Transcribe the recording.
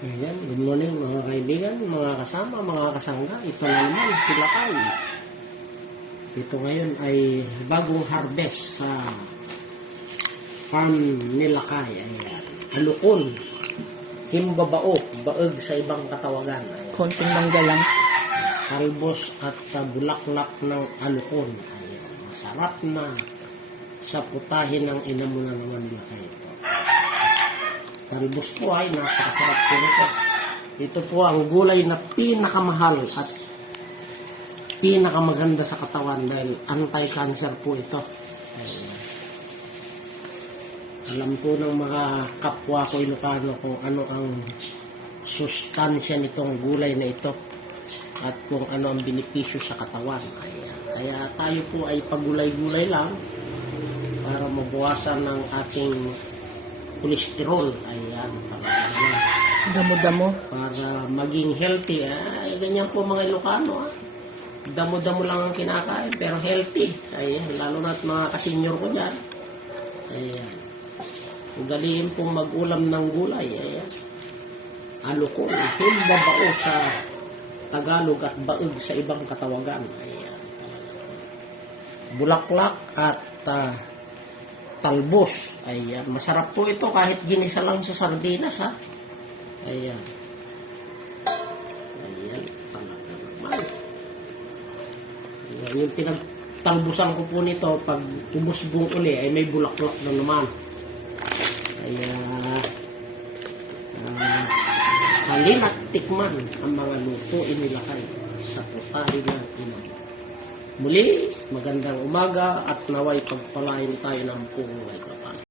Ayan, good morning mga kaibigan, mga kasama, mga kasangga. Ito na naman, si Lakay. Ito ngayon ay bagong harvest sa farm ni Lakay. Ayan, alukon, himbabao, baeg sa ibang katawagan. Ayan. Konting mangga lang. Talbos at bulaklak ng alukon. Ayan, masarap na sa putahin ng ina mo na naman ni Lakay. Talbos po ay nasa kasarap po nito. Ito po ang gulay na pinakamahal at pinakamaganda sa katawan dahil anti-cancer po ito. Alam po ng mga kapwa ko Ilocano kung ano ang sustansya nitong gulay na ito at kung ano ang benepisyo sa katawan. Kaya tayo po ay pagulay-gulay lang para mabawasan ng ating cholesterol. Ayan, Damo-damo. para maging healthy. Ganyan po mga Ilocano. Damo-damo lang ang kinakain, pero healthy. Ayan, lalo na't mga kasenyor ko dyan. Ayan. Ugaliin pong mag-ulam ng gulay. Ayan. Alukon, himbabao sa Tagalog at baeg sa ibang katawagan. Ayan. Bulaklak at talbos. Ayan. Masarap po ito kahit ginisa lang sa sardinas, ha. Ayan. Ayan. Talaga naman. Ayan. Yung pinagtalbusan ko po nito, pag umusbong uli, ay may bulaklak na naman. Ayan. Halina't tikman ang mga lutuin ni Lakay sa putahin ng ina. Muli, magandang umaga at naway pagpalain tayo ng pungay.